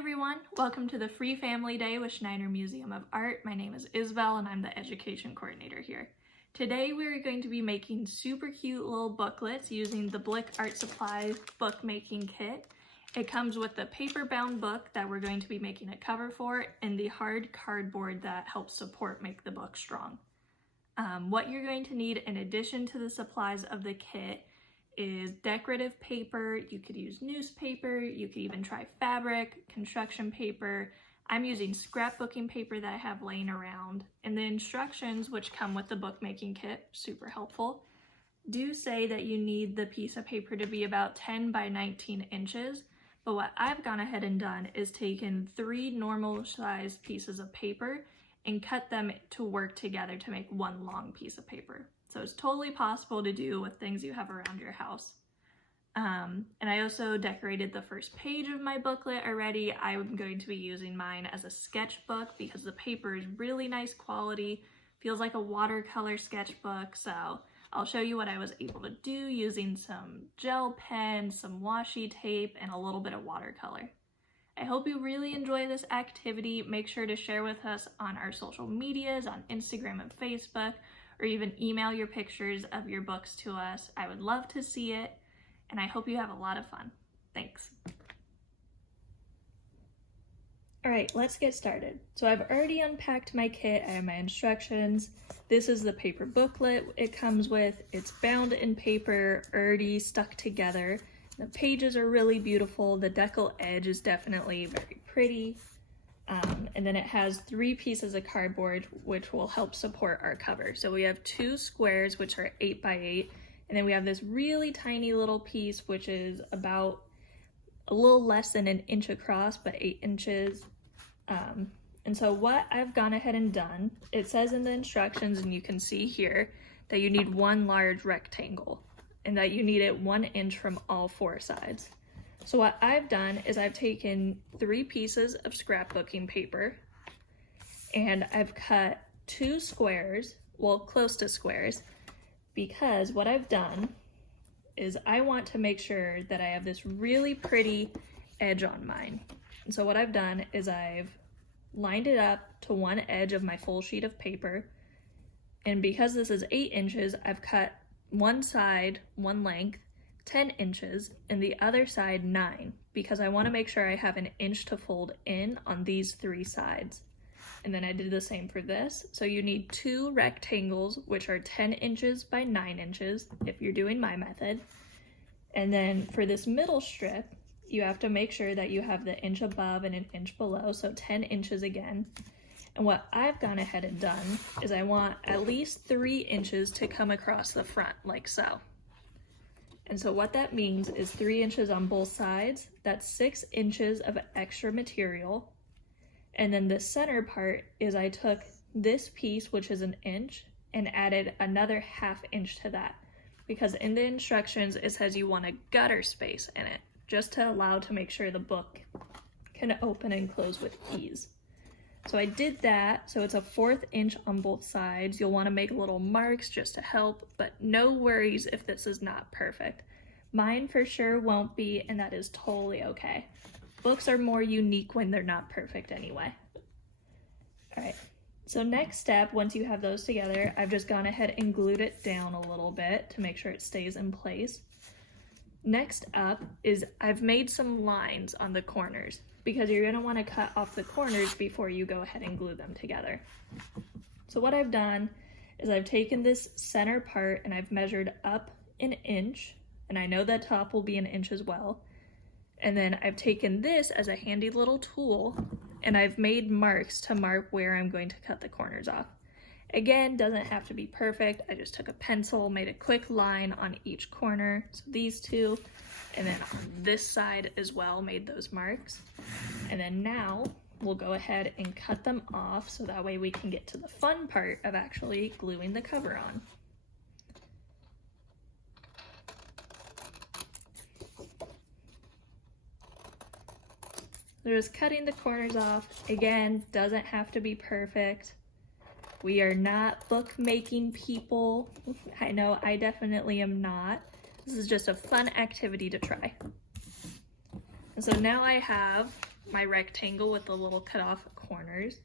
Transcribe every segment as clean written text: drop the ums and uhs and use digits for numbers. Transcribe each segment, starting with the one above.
everyone, welcome to the free Family Day with Schneider Museum of Art. My name is Isabel and I'm the education coordinator here. Today we're going to be making super cute little booklets using the Blick Art Supply bookmaking kit. It comes with the paper-bound book that we're going to be making a cover for and the hard cardboard that helps support make the book strong. What you're going to need in addition to the supplies of the kit is decorative paper. You could use newspaper, you could even try fabric, construction paper. I'm using scrapbooking paper that I have laying around. And the instructions, which come with the bookmaking kit, super helpful, do say that you need the piece of paper to be about 10 by 19 inches. But what I've gone ahead and done is taken 3 normal sized pieces of paper and cut them to work together to make one long piece of paper. So it's totally possible to do with things you have around your house. And I also decorated the first page of my booklet already. I'm going to be using mine as a sketchbook because the paper is really nice quality, feels like a watercolor sketchbook. So I'll show you what I was able to do using some gel pens, some washi tape, and a little bit of watercolor. I hope you really enjoy this activity. Make sure to share with us on our social medias, on Instagram and Facebook, or even email your pictures of your books to us. I would love to see it, and I hope you have a lot of fun. Thanks. All right, let's get started. So I've already unpacked my kit. I have my instructions. This is the paper booklet it comes with. It's bound in paper, already stuck together. The pages are really beautiful. The decal edge is definitely very pretty. And then it has 3 pieces of cardboard, which will help support our cover. So we have 2 squares, which are 8 by 8. And then we have this really tiny little piece, which is about a little less than 1 inch across, but 8 inches. And so what I've gone ahead and done, it says in the instructions, and you can see here, that you need 1 large rectangle and that you need it 1 inch from all 4 sides. So what I've done is I've taken 3 pieces of scrapbooking paper and I've cut 2 squares, well, close to squares, because what I've done is I want to make sure that I have this really pretty edge on mine. And so what I've done is I've lined it up to one edge of my full sheet of paper. And because this is 8 inches, I've cut one side, one length, 10 inches, and the other side 9, because I want to make sure I have 1 inch to fold in on these 3 sides. And then I did the same for this. So you need 2 rectangles, which are 10 inches by 9 inches, if you're doing my method. And then for this middle strip, you have to make sure that you have the inch above and 1 inch below, so 10 inches again. And what I've gone ahead and done is I want at least 3 inches to come across the front, like so. And so what that means is 3 inches on both sides. That's 6 inches of extra material. And then the center part is I took this piece, which is 1 inch, and added another 1/2 inch to that. Because in the instructions, it says you want a gutter space in it, just to allow to make sure the book can open and close with ease. So I did that, so it's a 1/4 inch on both sides. You'll want to make little marks just to help, but no worries if this is not perfect. Mine for sure won't be, and that is totally okay. Books are more unique when they're not perfect anyway. All right, so next step, once you have those together, I've just gone ahead and glued it down a little bit to make sure it stays in place. Next up is I've made some lines on the corners, because you're going to want to cut off the corners before you go ahead and glue them together. So what I've done is I've taken this center part and I've measured up 1 inch, and I know that top will be 1 inch as well. And then I've taken this as a handy little tool and I've made marks to mark where I'm going to cut the corners off. Again, doesn't have to be perfect. I just took a pencil, made a quick line on each corner. So these 2, and then on this side as well, made those marks. And then now we'll go ahead and cut them off so that way we can get to the fun part of actually gluing the cover on. So just cutting the corners off. Again, doesn't have to be perfect. We are not bookmaking people. I know I definitely am not. This is just a fun activity to try. And so now I have my rectangle with the little cut off corners.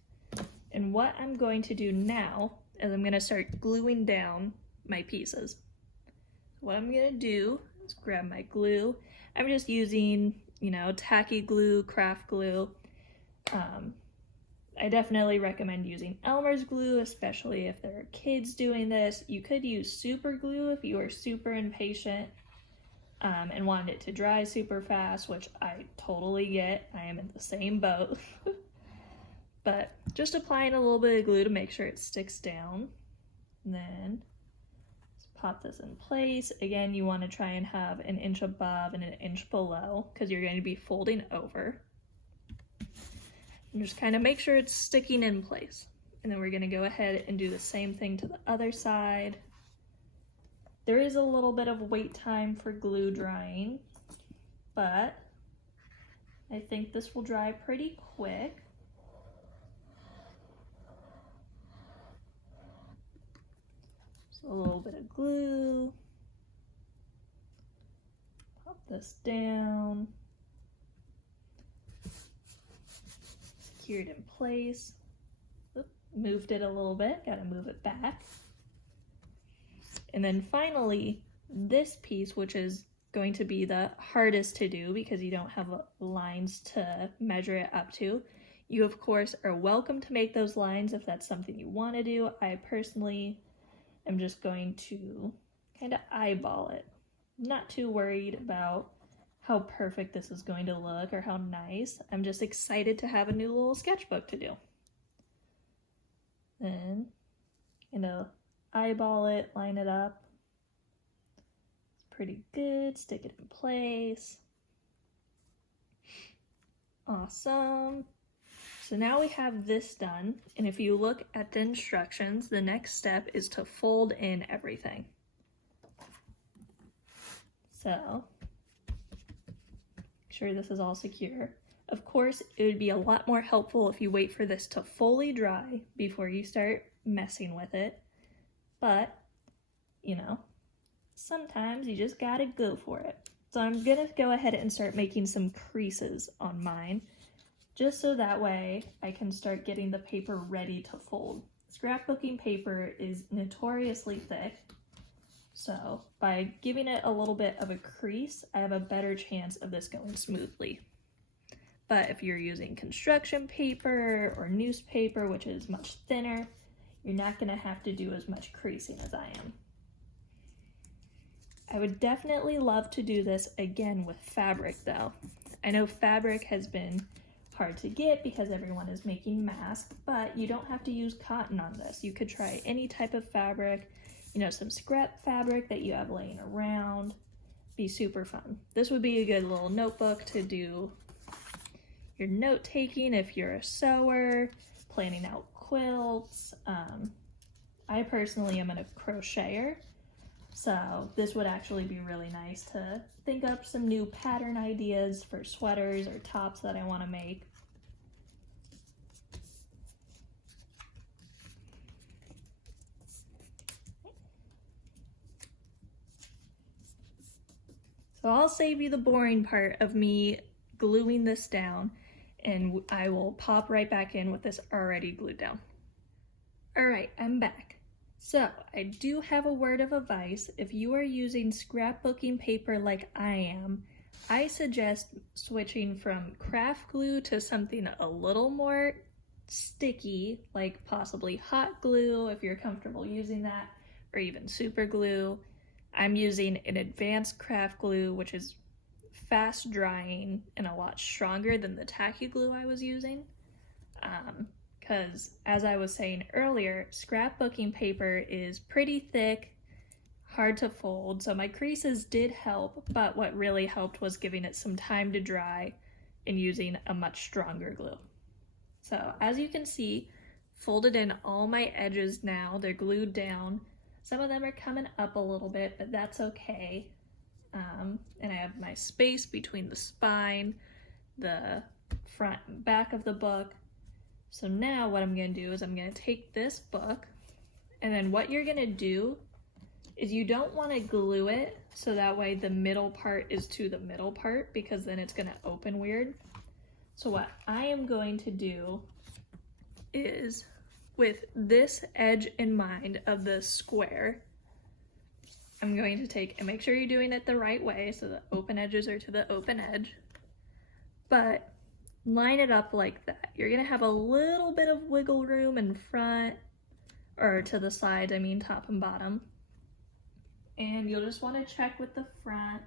And what I'm going to do now is I'm going to start gluing down my pieces. What I'm going to do is grab my glue. I'm just using, you know, tacky glue, craft glue. I definitely recommend using Elmer's glue, especially if there are kids doing this. You could use super glue if you are super impatient and wanted it to dry super fast, which I totally get. I am in the same boat. But just applying a little bit of glue to make sure it sticks down. And then just pop this in place. Again, you want to try and have an inch above and an inch below because you're going to be folding over. And just kind of make sure it's sticking in place. And then we're going to go ahead and do the same thing to the other side. There is a little bit of wait time for glue drying, but I think this will dry pretty quick. A little bit of glue, pop this down, secure it in place. Oop, moved it a little bit, gotta move it back. And then finally, this piece, which is going to be the hardest to do because you don't have lines to measure it up to. You, of course, are welcome to make those lines if that's something you want to do. I personally I'm just going to kind of eyeball it. I'm not too worried about how perfect this is going to look or how nice. I'm just excited to have a new little sketchbook to do. Then, eyeball it, line it up. It's pretty good. Stick it in place. Awesome. So now we have this done, and if you look at the instructions, the next step is to fold in everything. So, make sure this is all secure. Of course, it would be a lot more helpful if you wait for this to fully dry before you start messing with it, but, you know, sometimes you just gotta go for it. So I'm gonna go ahead and start making some creases on mine, just so that way I can start getting the paper ready to fold. Scrapbooking paper is notoriously thick, so by giving it a little bit of a crease, I have a better chance of this going smoothly. But if you're using construction paper or newspaper, which is much thinner, you're not gonna have to do as much creasing as I am. I would definitely love to do this again with fabric though. I know fabric has been hard to get because everyone is making masks, but you don't have to use cotton on this. You could try any type of fabric, you know, some scrap fabric that you have laying around. Be super fun. This would be a good little notebook to do your note taking if you're a sewer, planning out quilts. I personally am a crocheter, so this would actually be really nice to think up some new pattern ideas for sweaters or tops that I want to make. So I'll save you the boring part of me gluing this down, and I will pop right back in with this already glued down. All right, I'm back. So I do have a word of advice. If you are using scrapbooking paper like I am, I suggest switching from craft glue to something a little more sticky, like possibly hot glue if you're comfortable using that, or even super glue. I'm using an advanced craft glue, which is fast drying and a lot stronger than the tacky glue I was using. Because as I was saying earlier, scrapbooking paper is pretty thick, hard to fold, so my creases did help, but what really helped was giving it some time to dry and using a much stronger glue. So as you can see, folded in all my edges now, they're glued down. Some of them are coming up a little bit, but that's okay. And I have my space between the spine, the front and back of the book. So now what I'm going to do is I'm going to take this book, and then what you're going to do is you don't want to glue it so that way the middle part is to the middle part, because then it's going to open weird. So what I am going to do is, with this edge in mind of the square, I'm going to take, and make sure you're doing it the right way so the open edges are to the open edge, but line it up like that. You're gonna have a little bit of wiggle room in front, or to the sides, I mean top and bottom. And you'll just wanna check with the front,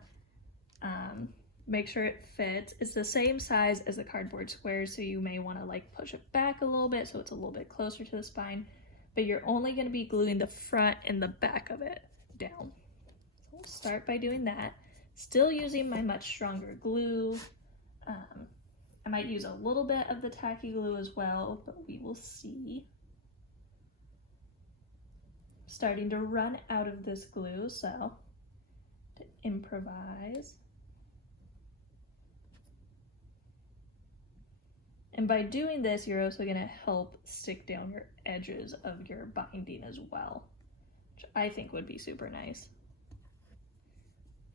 make sure it fits. It's the same size as the cardboard squares, so you may wanna like push it back a little bit so it's a little bit closer to the spine, but you're only gonna be gluing the front and the back of it down. So we'll start by doing that. Still using my much stronger glue. I might use a little bit of the tacky glue as well, but we will see. Starting to run out of this glue, so to improvise. And by doing this, you're also going to help stick down your edges of your binding as well, which I think would be super nice.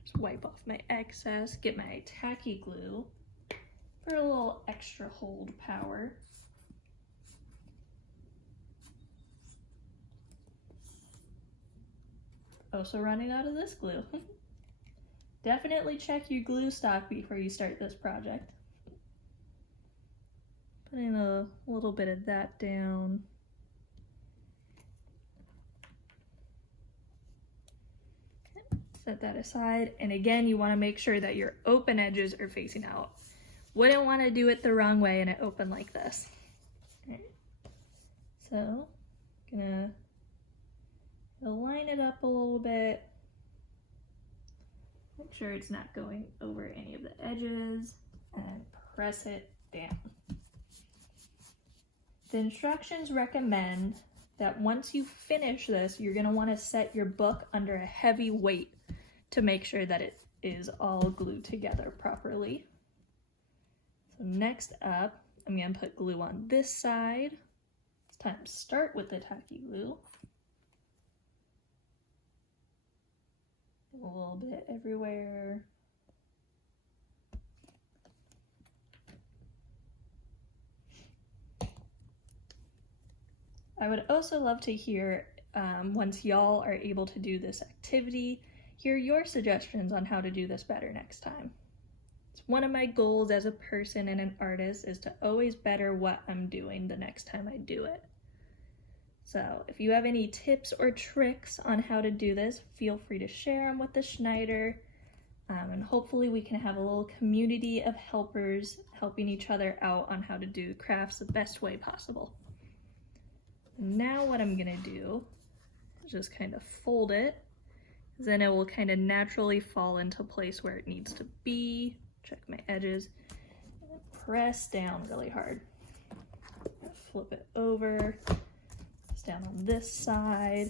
Just wipe off my excess, get my tacky glue for a little extra hold power. Also running out of this glue. Definitely check your glue stock before you start this project. Putting a little bit of that down. Set that aside. And again, you want to make sure that your open edges are facing out. Wouldn't want to do it the wrong way and it open like this. All right. So, gonna line it up a little bit. Make sure it's not going over any of the edges and press it down. The instructions recommend that once you finish this, you're going to want to set your book under a heavy weight to make sure that it is all glued together properly. So next up, I'm going to put glue on this side. It's time to start with the tacky glue. A little bit everywhere. I would also love to hear, once y'all are able to do this activity, hear your suggestions on how to do this better next time. It's one of my goals as a person and an artist is to always better what I'm doing the next time I do it. So if you have any tips or tricks on how to do this, feel free to share them with the Schneider. And hopefully we can have a little community of helpers helping each other out on how to do crafts the best way possible. Now what I'm gonna do is just kind of fold it, then it will kind of naturally fall into place where it needs to be. Check my edges, and press down really hard. Flip it over, it's down on this side,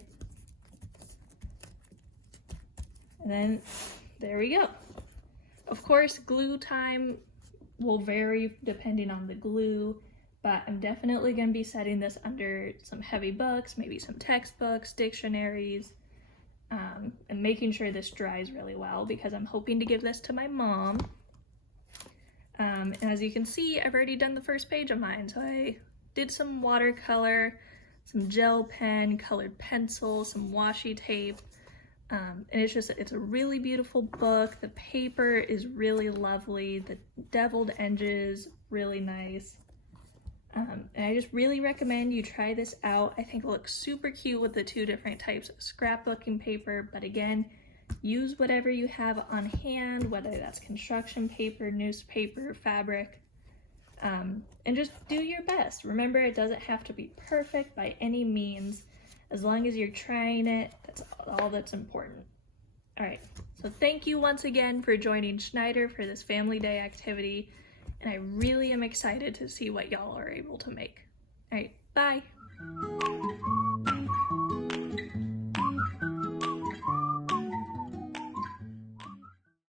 and then there we go. Of course, glue time will vary depending on the glue, but I'm definitely going to be setting this under some heavy books, maybe some textbooks, dictionaries, and making sure this dries really well because I'm hoping to give this to my mom. And as you can see, I've already done the first page of mine. So I did some watercolor, some gel pen, colored pencil, some washi tape. And it's a really beautiful book. The paper is really lovely. The deviled edges, really nice. And I just really recommend you try this out. I think it looks super cute with the two different types of scrapbooking paper, but again, use whatever you have on hand, whether that's construction paper, newspaper, fabric, and just do your best. Remember, it doesn't have to be perfect by any means. As long as you're trying it, that's all that's important. All right, so thank you once again for joining Schneider for this Family Day activity. And I really am excited to see what y'all are able to make. All right, bye.